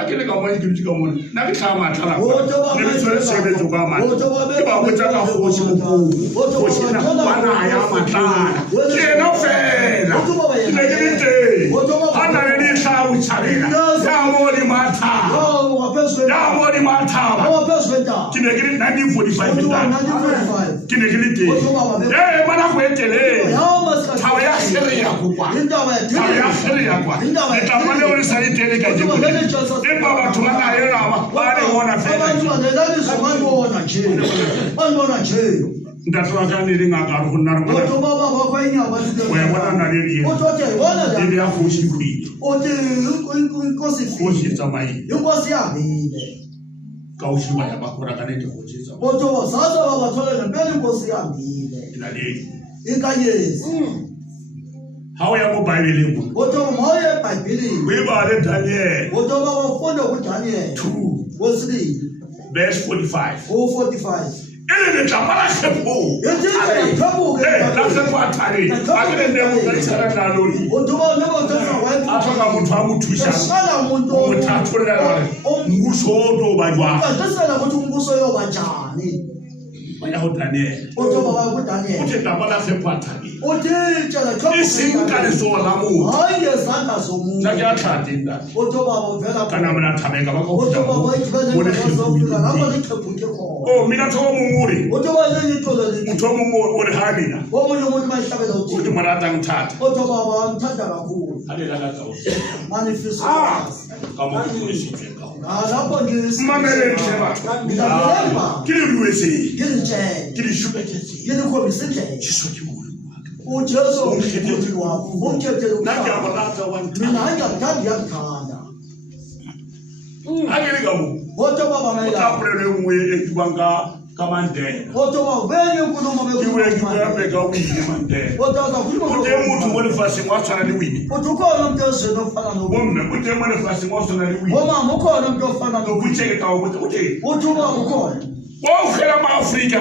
akele ka mo di ka mo na ke tla matla la ne tsore sebe tso ba ma ke ba go tsa ka go se go se na bana ya matla ke no fela ne ke nte ana ne di tla u tshabela ya mo di matha ya mo di matha ke ne ke 1945 ke ne ke le te bana go etele thawa ya khere ya go kwa thawa ya khere ya kwa ne tla bana o sa itele ka je empa batho ba na yena ba re bona fela ndatwa ka ne ringa ka go nna re batho ba ba kwa inya ba se we bona na le ri o tsote bona ja le ya go shi kuri o te inkosi tsamai inkosi ya bile ka o shi ba ya ba khora ka ne go tsa batho ba sasa ba bathola le pele inkosi ya bile ila le ikanyesi ha o ya mo Bible mo batho mo ye Bible we ba le Daniel batho ba ba funda ku Daniel 2 verse 45 45 ele tla para khepo la se kwa thare a ke ne mo ka tsara na lori batho ba ne ba tsara wa a thoka motho a mo thusa sala muntu o thatholela mmuso do ba jwa ba tsela motho mbuso yo ba jani ba ya ho Daniel batho ba ku Daniel o te tla para khepo thare o te tsela ka e sing ka le so la mo hayi ezandla zomuntu na ke a thatinda batho ba ba vela kana mna thabeka ba ko batho ba ba itibele mo le bazofika lapho likhephuke khona o mina thomo mumuri batho ba le nithola le muthomo mo re hamina omunye umuntu mayihlabela uthi uthi marata ngithatha batho ba ba ngithanda kakhulu halela ka tsa o manifesto ka mo ke shitse ka lapho mamele sheba ke le USA ke le shubeketse ke uJesu umkhetheli wakho umkhetheli na ke abalata wa mina ngiyamthanda yakuthanda akele ka mo batho ba ba mayela ka prele ngwe e tubanga ka Mandela batho ba benye nkulumo iwe ke ka wini Mandela batho za khuluma o te motho mo lefaseng wa tshwana le wini batho khona umuntu ezweni ofana no bomme o te mo lefaseng wa tshwana le wini mama ukhona umuntu ofana no o butsheke ka o butse uthu ba ukhona o khela ma Afrika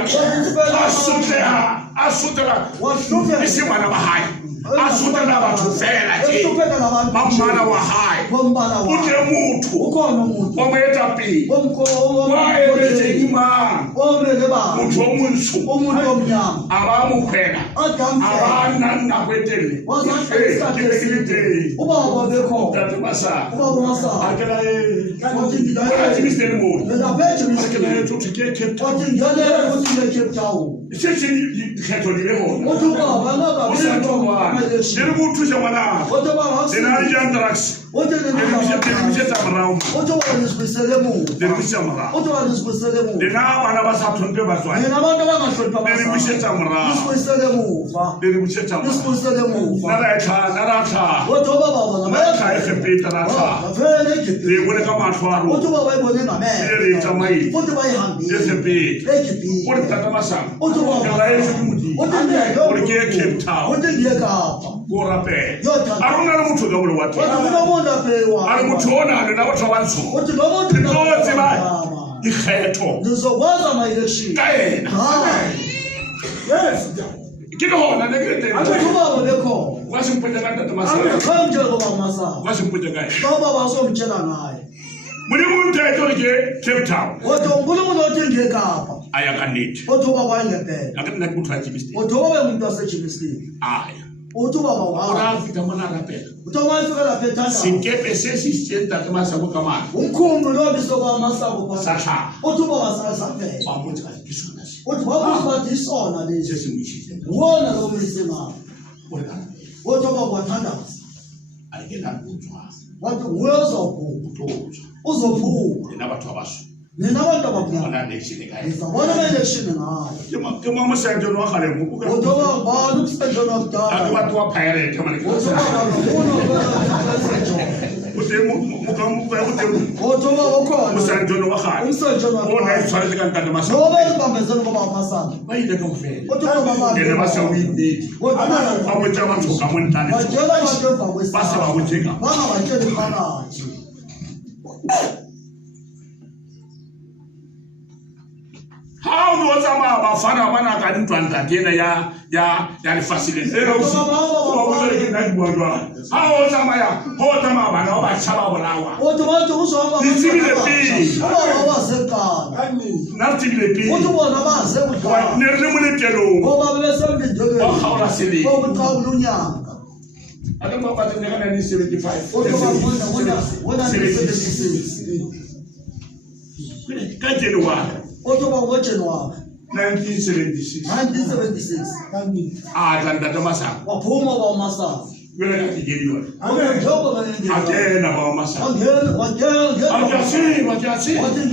a sutela isi mwana wa hai a sutela batho fela je mamana wa hai o te motho ukhona umuntu o moeta pele wa etse imang motho o montsho umuntu omnyama aba mo khwela aba nna kwetele ubaba bekho tata basa ubaba masa akela wathi ati misteri mo la page akela to tike ke wathi ngiyale ukuthi ngeke tawo sisi khetho di le bona uthu baba ngaba le go thusa ngwana uthu baba le na le jantrax uthu le le tsa marao uthu baba le sibisele mu le tsa marao uthu baba le sibisele mu le na bana ba sa thonpe ba tswa nina abantu abangahlonipha le tsa marao sibisele mu fa le tsa marao sibisele mu fa na ra tha uthu baba ba tha e khepeta ra tha afele ke le bone ka matlhwaro uthu baba ibone ngamehlo le tsamai futhi bayihambile le khepeta ekhiphi o tata masa uthu baba ka e mudi uthu ngeke o ke Cape Town uthu ngeke apa go rape yotha aruna le motho ka bole wa uthu kuna umuntu apewa ari motho ona le na batho ba ntsho uthu lo muntu ntotse ba ikgetho ngizokwazi ama election ka yena yes ke le hona le ke teng uthu baba bekho wa simpotsa ka tata masa khanje go ba masa wa simpotsa ka baba basomtshela ngaye muri muntu eto ke Cape Town uthu uNkulunkulu uthi ngeke apa aya ka net uthu baba ngempela akati na kuthu a Jimmy uthu baba umuntu waseJimmy aya uthu baba wa ora fita mona rapela uthu wafika lapha ethanda sinkepe sesistenta ke masa go kamana umkhumbi lo bisoba masango kwa sasha uthu baba sasavela ba motho a ke sona se uthu baba bathi sona lezi se mutshitse wona lo mlisema ora uthu baba wathanda ake na kutswa wathi uyozophuka uzophuka na batho abaso nina abantu abamnyama ona nation ka izabona election ngayo ke mo mosenjo no khale mo ka uthu baba bani umsenzo ake nokudala batho wa pirate mane ke uthu baba ufuna ukwenza o te mo ka mo ka o te uthu baba ukhona mosenjo no khale umsenzo o na nokudala itshware ka ntata masa ngoba ibambezela ngoba amasana ba ile ka ofela uthu baba ke ne ba sa winedi ba mo tsa batho ka mo ntane batshela abantu emva ba se ba botsheka bangabatsheli phakathi how do tsama ba fana bana ka ntwanta tena ya le facility o ba botsa ke na di bua ha o tsama ya ho tsama bana ba chaba bolawa Oto ba to so ba. Disibile pi. Ba sekala. Nartibile pi. Oto bona ba se Wa nerle mo le telo. O ba bele se le jogo. Ba khawla sele. O ba ka lunya. Adam ba ba tene kana ni 75. Oto ba wona 76. Ka telo wa. Oto ba wo chenwa. 1976. 1976. Ah, tanda masa. Wa phuma ba masa. Wela ka tigeliwa. Ake jogo ba ngi. Atena ba masa. Ake Akasi. Ake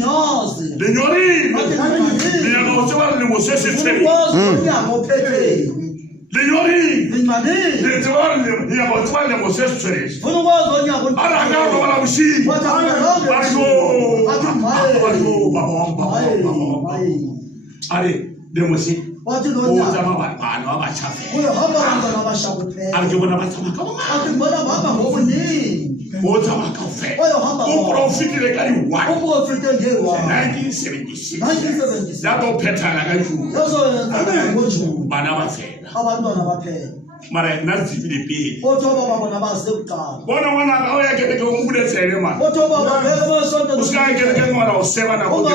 nyazi. Le nyori. Le nyori wa le mo sese tseli. Le nyori. Le tswar le ya ba tswar le mo sese tseli. Ala ka ba la bushi. Ale de mo si. O tsama ba bana ba chafe. Ale ke bona ba tsama ka ba. O tsama ka fe. O profit le ka di wa. 1976. Ya bo petala ka ju. Bana ba fela. Mara na zibile pe. Bona wana ka o ya ke o ngule tsele ma. O ska ke ngwana o seba na go ke.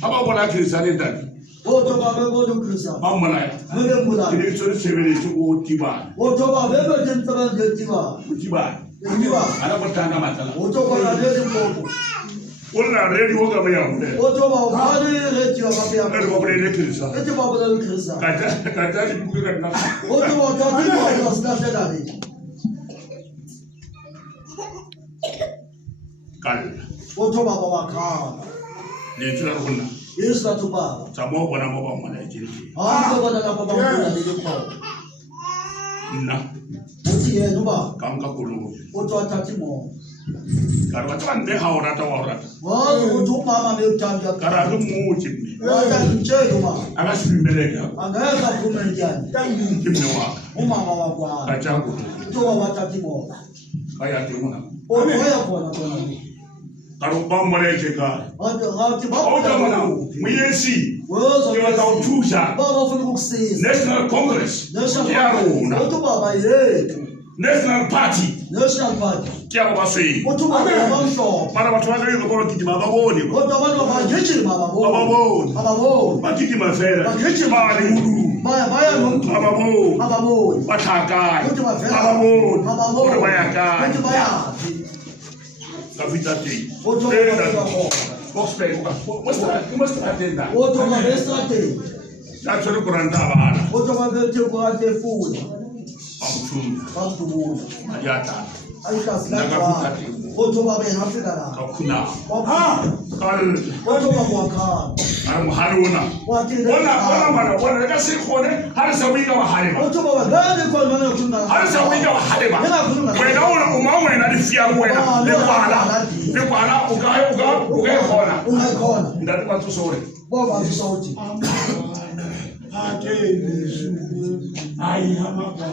Aba bona Christian dadi. Ba mala. Ile tsore sebele tso tiba. Tiba. Ala ko tanga matala. Ona radio ga ba ya mo. Ele ba bele Christian. Kata di buku ka na. Kal. Le tsora rona. Tsamo bona mo ba mona jiri. Na. Kam ka kulu. Karwa tande haurata warata. Kara du mu chimni. Aga simbeleka. Chimni wa. Kachangu. Kaya timuna. Karo bambale cheka. Oda mana muyesi. Kila tau tusha. National Congress. National Party. Kia ba sui. Mara watu wale yuko kwa kijima baboni. Baboni. Bakijima fera. Bakijima ni mudu. Baboni. Bataka. Baboni. Bayaka. Kavita ti. Boxpay. Must attend that. That's what Kuranda bana. Ayata. Kakuna. Kal. Haruna. Wana kasi kone har sawika wa haleba. Har sawika wa haleba. Wena una umawe na difia wena. Le kwala uga kona. Ndati watu sore. Baba sauti. Ai hamaka.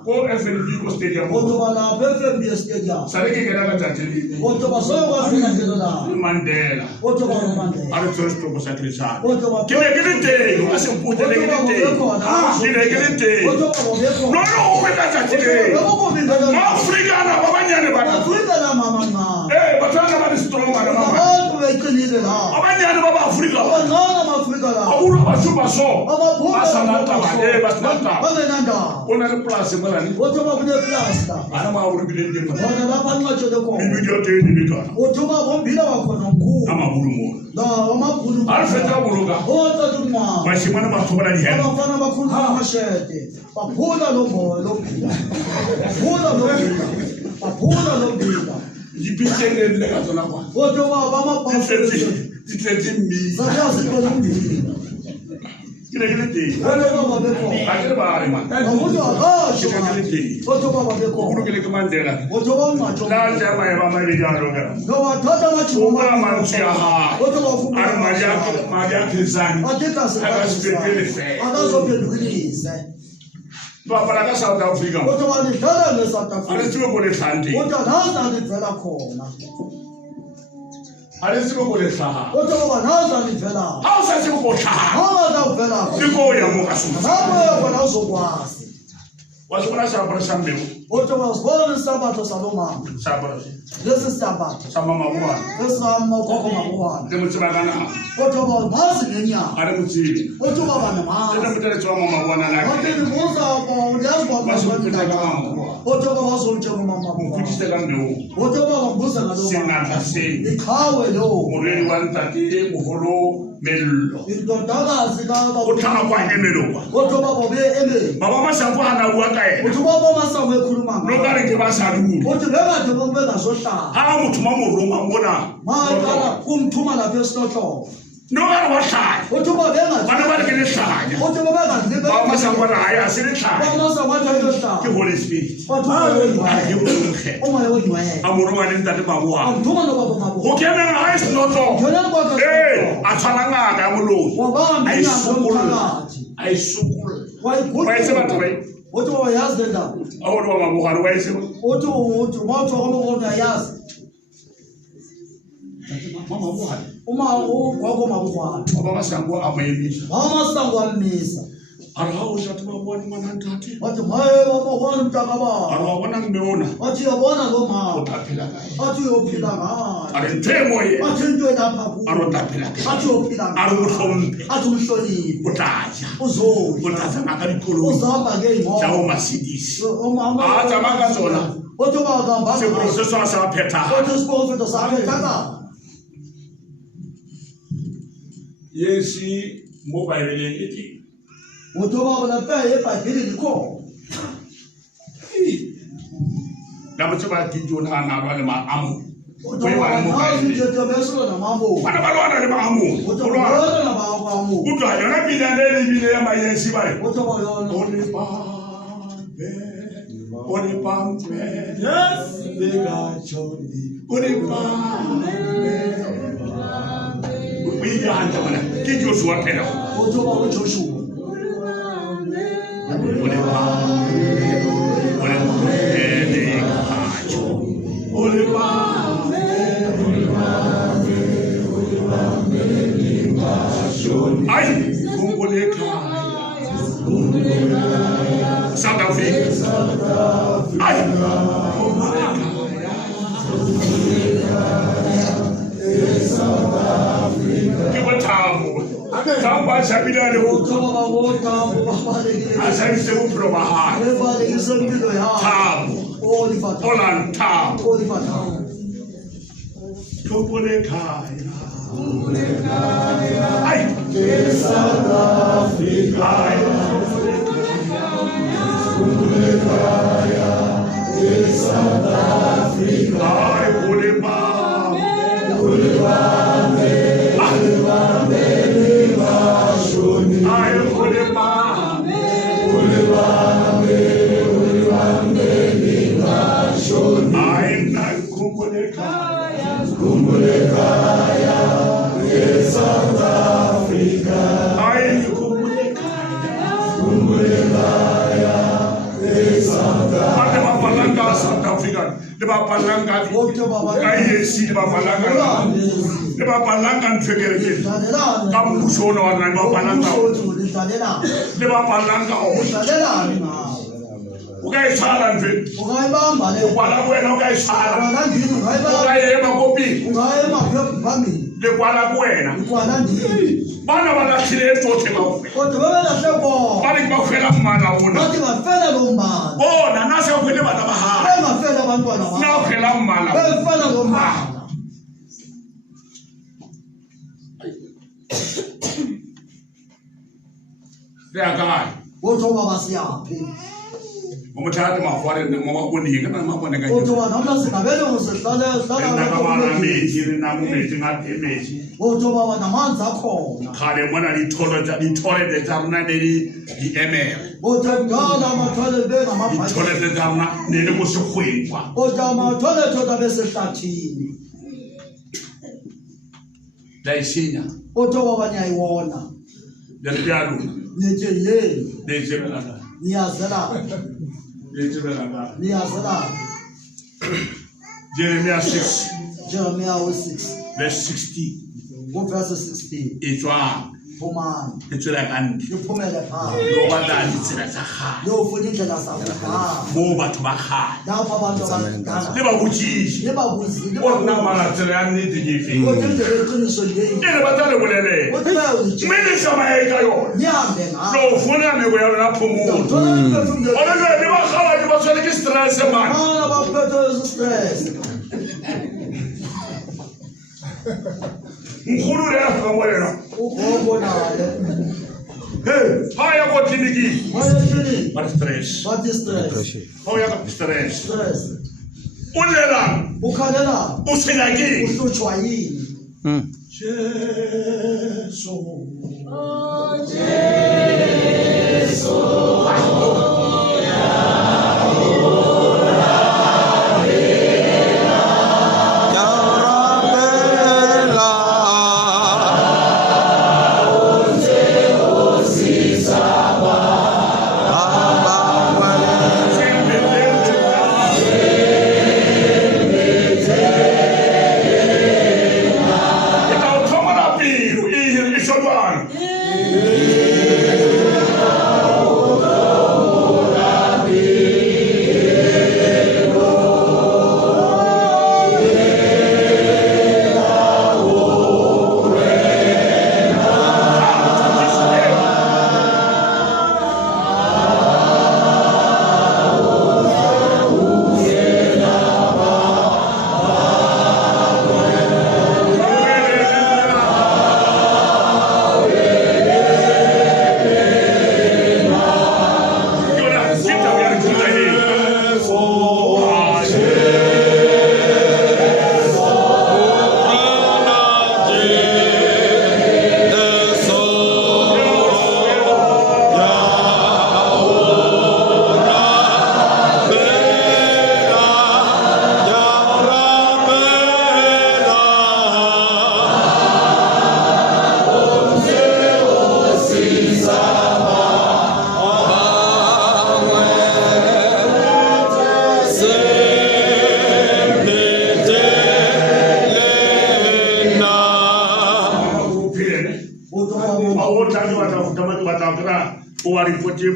Ko FNB ko stadium. Sareke kena ka jateli. Mandela. Ari first ko sakrisa. Kile te, ko asen puto le kile te. No, ko ka jateli. Ma Afrika na babanya ne bana. Batana ba strong na mama. Abanya ne baba Afrika. Abura ba chupa so. Basanata ba basanata. Ona le place malani. Ana ma wuri bile ngema. Bibi jote ni bika. Ama buru. mo a fetsa boloka ba shimana ba thobola di hela di pitshele le ka tsona kwa di tletse mmi kile teng a ke ba re ma kile ke mandela la ja ba ba ma di jalo ka ba ma tsi a ha a ma ja krisani a spirituele fe ba para ka South Africa ale tsi go le hlanti ale tsi go le hlaha ha o sa tsi go hlaha ke go ya mo ka sona was bona sa bona sa mbeu was born in Sabato Saloma. This is Sabato. This is Mama. Le motse ba kana What about Mazania? a re motse What about the le man? motse tswa mama bona la What did the What about Mama? mo fitise ka mbeu What about Musa? sena se The cow, no. moreni wa ntate mogolo mello You don't know o tlhama kwa emelo kwa What about Eme? ba ba masampo ana bua ka ena What about Masa Kuluma? no ka re ke ba sa du What about the woman that was shot? ha motho ma moroma mona My Tuma la Pesno. no ka re wa hlaya What about them? bana ba re ke le hlaya What about them? ba masampo ana ha ya se le hlaya ke Holy Spirit What a moroma le ntate maboa go kena ga e senoto a tshwana ngaka ya moloi a e sokolla wa e tseba taba e What do I ask them now? a gore wa mabogare wa e tseba What do I ask? mamabogare Uma ba ba sango a mo emisa Mama Sangwal Misa. a re ga o tate ba bone ngwana ntate What my one a re Tagaba? wa bona mme ona What you want to go, o Ma? tla phela kae What you Pila? a re ntho e mo ye What you do that, Papu? a re o tla phela kae What you Pila? a re o hlomphe What you Shoni? o tla ja Uzo. o tla tsamaya ka dikoloi Uzaba again, tsa go Ma. Mercedes a tsamaya ka tsona What about the seprofesora sa phethagala What is supposed to say? Taga. yesi mo baebeleng e teng What about the pay if I didn't call? la motse ba dijo na na ba le maamo What about how you get the vessel and a mambo? bana ba lwana le maamo What o lwana about Mambo? o tla yona pila le le bile ya mayesi ba re What about your o le pampe yes le ga choni o le pampe o ya hanta mana ke jo so phela What about Joshua? o le pampe le ga choni o le pampe ai kumbule kaya South Africa ai kumbule kaya ke bothamo ka ba shabila le go a sa se go pro ba ha thamo olan thamo kumbule kaya ai South Africa kumbule kaya South Africa ai kumbule ba South Africa, le ba palanga ka yesi le ba palanga ntshekere ka mmuso ona wa nna ba palanga le ba palanga o ka e tshwara ntwe o kwala wena o ka e tshwara o ka ema kopi le kwala wena bana ba latlhile tsotlhe ba re ba fela mmala ona bona na se kgwele bana ba gae na o fela mmala Reagai. Otoba basiyapi. Umuthathe mahware ngoba kuningi namabone kanje. Otoba namna sinabele usihlala Namabana methi namumethi ngathemethi. Otoba wanamanzi akhona. Khale mona lithole le jarna leli diemere. Othandala amathole bengamabhayi. Lithole le jarna nele kusikhwengwa. Otama thole thoda besehlathini. Dayisinya. Otoba banyayiwona. Leliyaluna. Nethele. Lezebelana. Niyazela. Lezebelana. Niyazela. Jeremiah 6. Jeremiah 6. Verse 60. Verse 60. Etswa. Phumani. Etsela kanti. Liphumele pha. Lo batla ditsela tsa kgale. Lo funa indlela sakho. Mo batho ba kgale. Lapha abantu abadala. Le ba botshishi. Le ba buzile. Bona mara tsela ya nnete ke efe. Kodwa iqiniso leyi. Ene batla le bolele. Mmele sama e ka yona. Niyambe ngayo. Lo funa meko ya rona phumulo. Ona le ba kgala di ba tshwele ke stress man. Bana ba phetho stress. Mkhulu le afika molena. Ubonale. Hey, haya ko kliniki. Haya kliniki. Ba stress. What is stress? Hoya ka stress. Stress. Ulela. Ukhalela. Usilaki. Uhlutshwa yini? Jesu. Oh Jesu.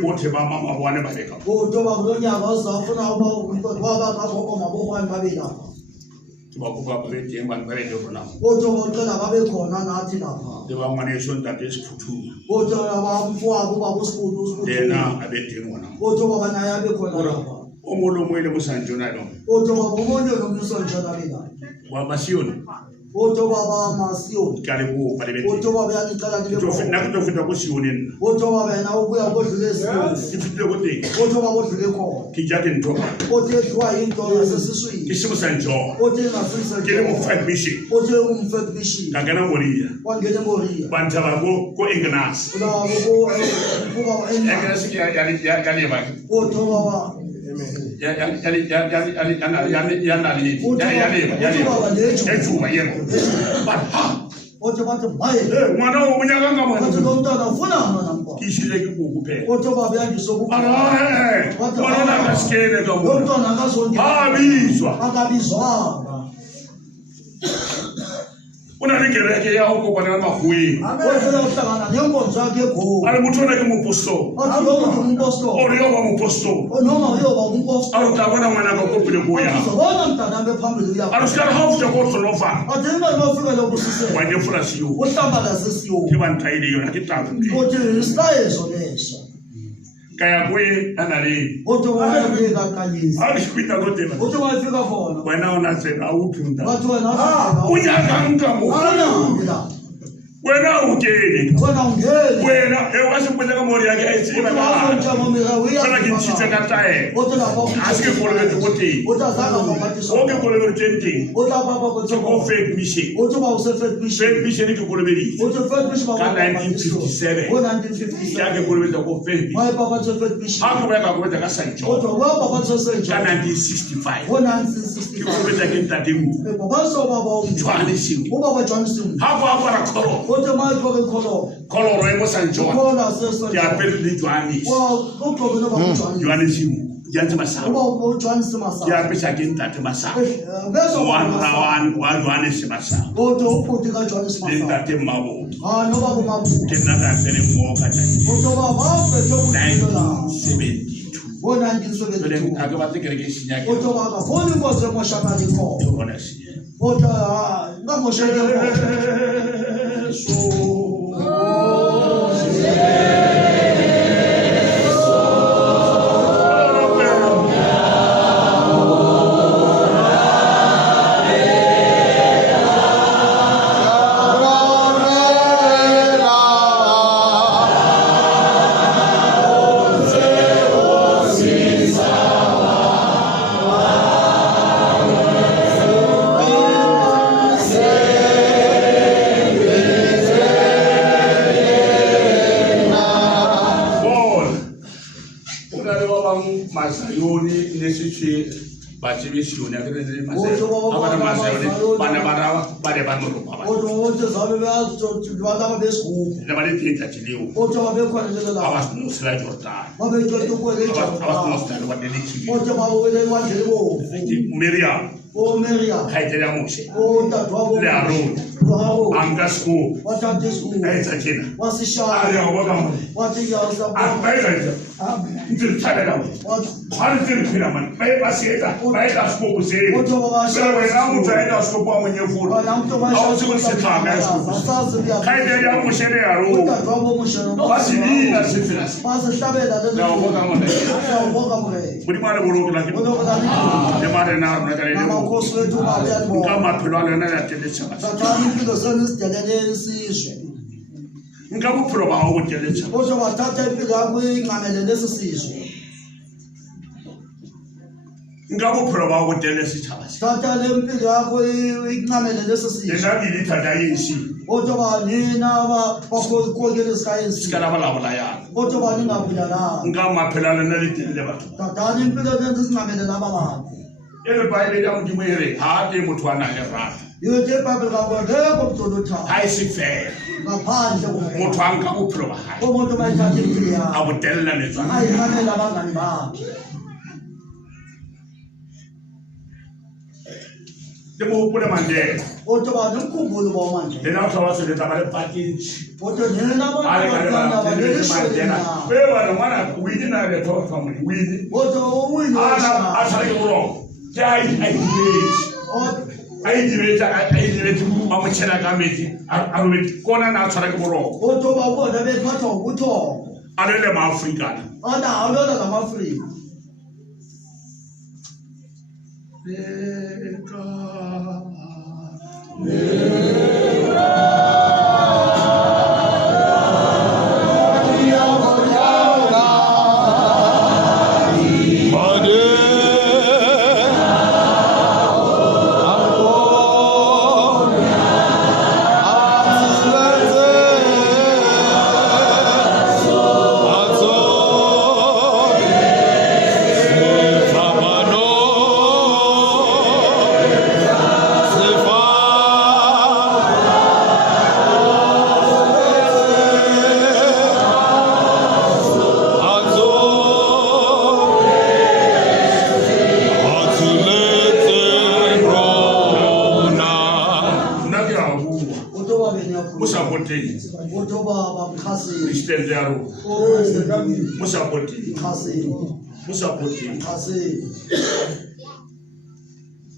botlhe ba mama bone ba leka o toba golonyaka o sa fona ba ka bokoma bogwane ba belapa ke ba kopa ba le teng bana ba le rona o toba qela ba be khona nathi lapha le ba ngwane so ntate sephuthuma o toba ba mfowabo ba bosifudu lena a be teng ngwana o toba bana ya be khona lapha o molo mo ile mo sanjona lo o toba bomonye lo msonjana bela wa masiona o toba ba masio kale bo ba le o toba ba ni kala ke to fina to fita ko sioneng o toba ba na o buya go dlese ke fitile ko teng o toba go dlele ko ke ja ke ntho o te twa into ya se seswi ke se mo sanjo o te na se ke le mo fight mission o te o mfet bishi ka kana moria wa ngene moria ba ntaba ko Ignas la go ba Ignas ya le ba o toba wa mwana o monyaka ka ke ishile ke koko phela ka sekele ka a bitswa o na le kereke ya go kopana magoeng a le motho o na ke moposto o re yo ba moposto a re tla bona ngwana ka ko pele ko ya a re sekare ga o fita ko tlhonofa wa nyefola seo ke bantaile yona ke tabo ka ya koe a na le a re sepita ko tena wena o na tsena a utlhunta o nyakang ka mo wena wena ungene wena wa se pele ka mori ya ke a tseba ka fela ke ntshitse ka tae a se ke kolobetse go teng o ke kolobetse teng go fake mission fake mission ke kolobedi ka 1957 ya ke kolobetsa go fake mission ha ke ba ka go betsa ka Sancho ka 1965 ke kolobetsa ke ntateng Johannesburg ha ba ba ra koloro e mo Sancho ke a pele Johannesburg Jansi Masao. Ya pesa kinta Masao. Wa Johannes Masao. Kinta Mabu. Kinta da tere mo kata. 1972. Akabate kereke sinya. Ngabo proba go tele setšhaba se tata le mpilo ya go ikamele le se se nna di thata yesi o toba nina ba go ke le sky se kana ba la ya o toba nina bula la nga maphela le na le tele batho tata le mpilo le se ngamele la ba ba ele ba ile ya mo dimere ha ke motho ana le rata yo te ba ba go le go tlo tha ha se fe ba phanje go motho anga go phelo ba ha o motho ba tla ke ya a bo tella le tswa ai ngamela ba ngani ba de mo pole mande o to ba no ku bolo ba mande de na tsawa se de tabale package o to ne na ba ba de mande na be ba no mana wini na de to family wini o to wini ana asale ko ro dai ai direct ma mo chela ka meti a ro meti kona na tsara ko ro o to ba bo da be ka to o to ale le ma Africa ana alo da ma Africa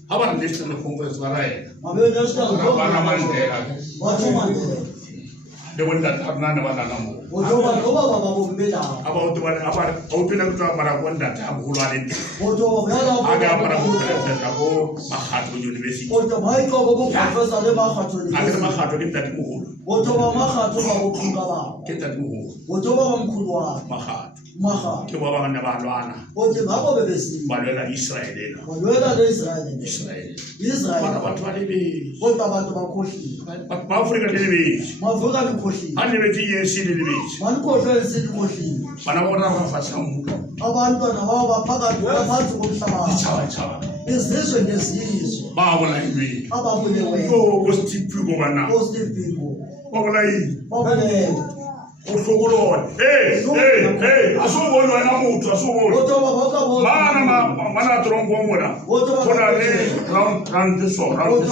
Habar lista na conference na raia. Mas meu Deus, tá bom. le wenda tharnana bana na mo Otoba loba baba bombela. aba utwana kutwa mara wenda ta buhulwane Otoba yala aga mara buhulwane ko Makgatho University Otoba iko go professor le Makgatho aga Makgatho ke tati moholo Otoba Makgatho ba go phuka ba ke tati moholo Otoba ba mkhulu wa Makgatho ke ba bana ba lwana Otoba ngabo bebesi ba lwela Israel na balwela le Israel bana batho ba lebe Otoba abantu bakhohli ba Afrika le lebe Mavuka likhohli ha le betse yesi le lebe Manikhohli esikhohli bana bona ba fasa mo abantwana babo baphakathi baphansi komhlaba chawa izizwe nezizwe ba bona iwe ababulewe o Steve bana babulewe uhlokolola asubona wena muthu asubona mana trongo mona bona le round so round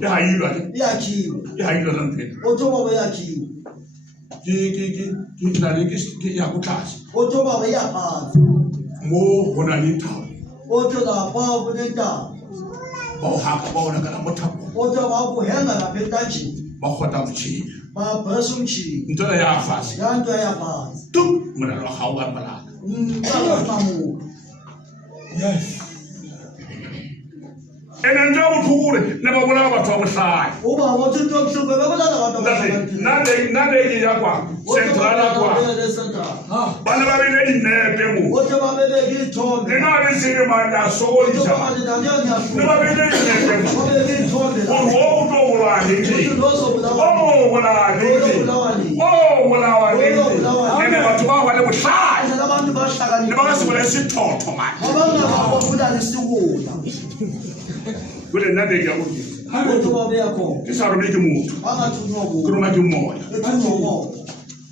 ya hayilwa lamphela otoba yakhiwa ke tla le ke ya go tlase otoba ya phansi mo bona le thabo otoba ba boneta ba ha ba bona kana mothapo otoba go henga la petachi ba khota mtshini ba presumchi ntona ya fase yanto ya phansi tu mona lo ha o ambala mamu yes ene nje uthukule ne ba bona batho ba bohlaya uba wathi into mhlube babelana abantu nade ke ya kwa central kwa bana ba bele dinepe mo othi babele ngithombe nna be sire manda sokolisa ne ba bele dinepe mo o to bola ndi ene batho ba ba le bohlaya abantu bahlakani ne ba se bole sithotho man abangababulala isikula kule nade ke ukuthi othi babe yakho ke sa robe ke motho angathunywa ke kulo roma ke moya ethunywa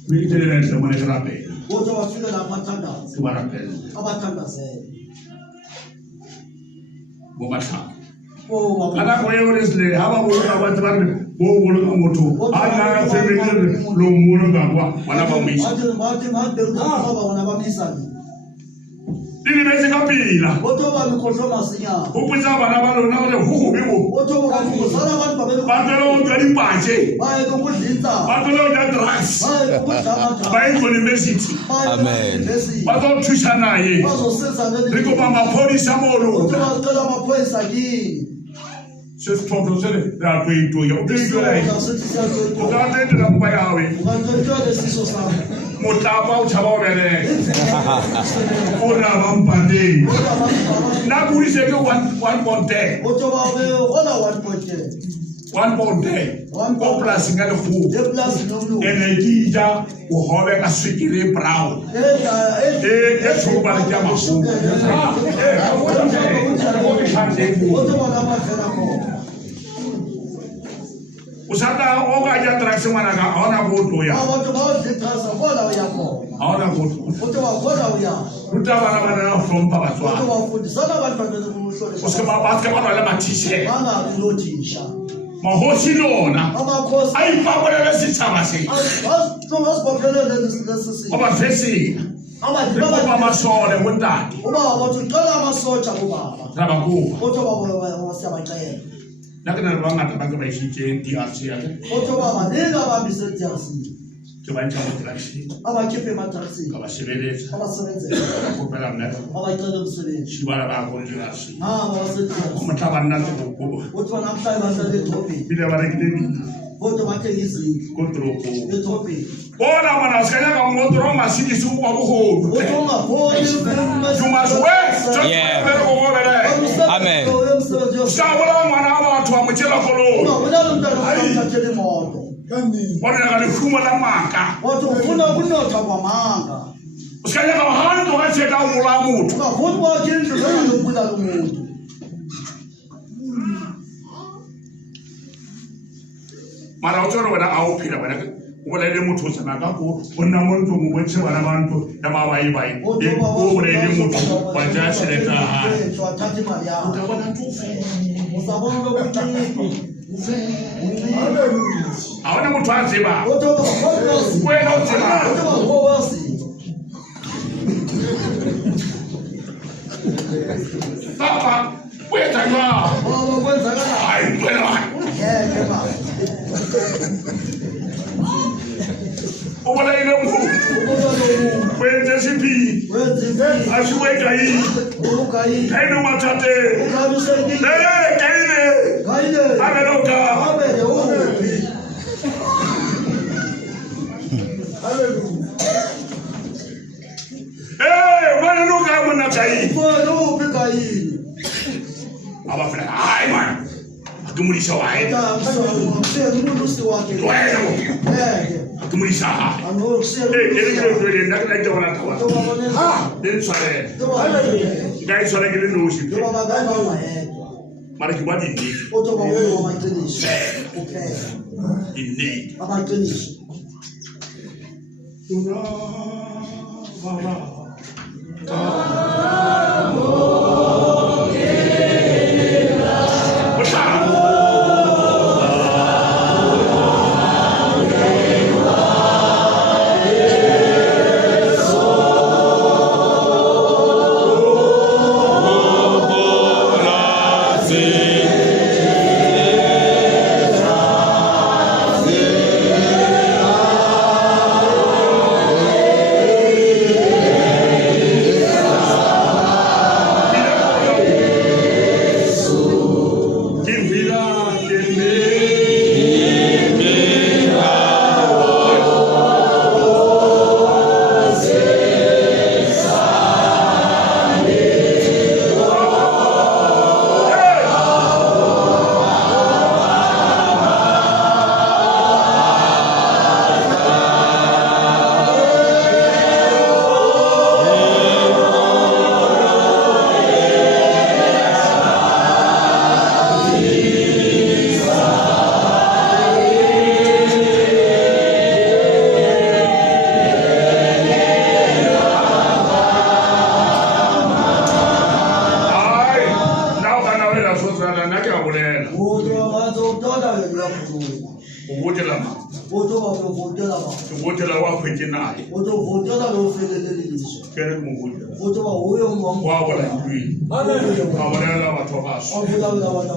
me itelela ntle mona ke rapela othi bafike la abathandazi ke ba rapela abathandazela bo batlhaka oh kana go ye le sele ha ba bo ka ba tsaba bo bolo ka motho a na femele lo molo ka kwa bana ba mo isa bathi baba bona bamisana dile bese ka pila othi ba mikhohlo masinyana o putsa bana ba lona gore ho go bebo othi ba kusana abantu babele ba tlo ga dipatse baye kokudlinza ba tlo ga drugs baye kokudlama ba ye university amen ba tlo thusa naye bazosiza re ko ba maphodisa mo lo othi bacela amaphoyisa kini se tlhotlo se re a tlo ya o tlo ya o ka tendela mpa yawe motlapa o tshaba o bele o ra ba mpateng na burise ke 1.10 othi babe ona 1.10 1.10 ko plasing ya lekgogo ene ke ija o hobe ka swekere brown e tshoba le ka mafuta usata o ga ja drugs ngwana ka ona boto ya abantu bazithasa bona uyakho ona boto uthi wakhona uya ruta bana bana from uthi Pabatswana wafundisana abantwana bekumhlole o se ba baske ba le mathishe bangabi nothisha mahosi lona amakhosi ai pabolela setšhaba se basibophelele lesisi o ba fesina abanye ba baba masole montate ubaba bathi ucela amasotsha kubaba ra ba go uthi baba siyabaxela na ke na ba ngata ba ke ba ishitse DRC ya uthi baba ningabambise DRC ke ba ntse mo drugs abakhiphe emadragsini ka ba sebeletsa abasebenzela go pela nna abacela umsebenzi shibala ba go DRC baseDRC o motla ba nna go uthi bona namhlanje bahlale edrobheni bile ba rekile uthi bathenga izindlu ko tropo edrobheni bona mana skanya ka ngotro masikisi kwa bogodu uthi ungaboni you must work Yeah. Amen. Skabula mwana wa batho ba motshela koloi ungabona umntwana omthathele imoto bona ga le khuma la maka wathi ufuna ukunotha kwamanga skanya ka hantu ga tsheka o mola motho ungaboni kwakhe indlu zengalombulala umuntu mara o tsoro wena a o phela wena o bolele motho sana ka go bona mo ntlo mo botse bana ba ntlo ya mabai bai e o bolele motho wa ja seleta ha wathatha imali yakho ka bona tufe uzabona ukuthi a bona motho a tseba uthi baba wena o tseba papa wetha jwa kwenzakala ai wena ngeke baba Obola ina mu. Wenze sipi. Ashuwe kai. Kaino matate. Kaine. Ameloka. Wana nuka muna kai. Aba fela. Ai man. Akumulisha wae. Akumulisha. Ele ndakana jona tawa. Den sare. Gai sare gele no shi. Mara kibadi ni. Ini. Votela wa kweke naye. Votela lo felelelise. Kere mu votela. Votela uyo mwa. Wa wala ndwi. Amen. Awala la watu baso.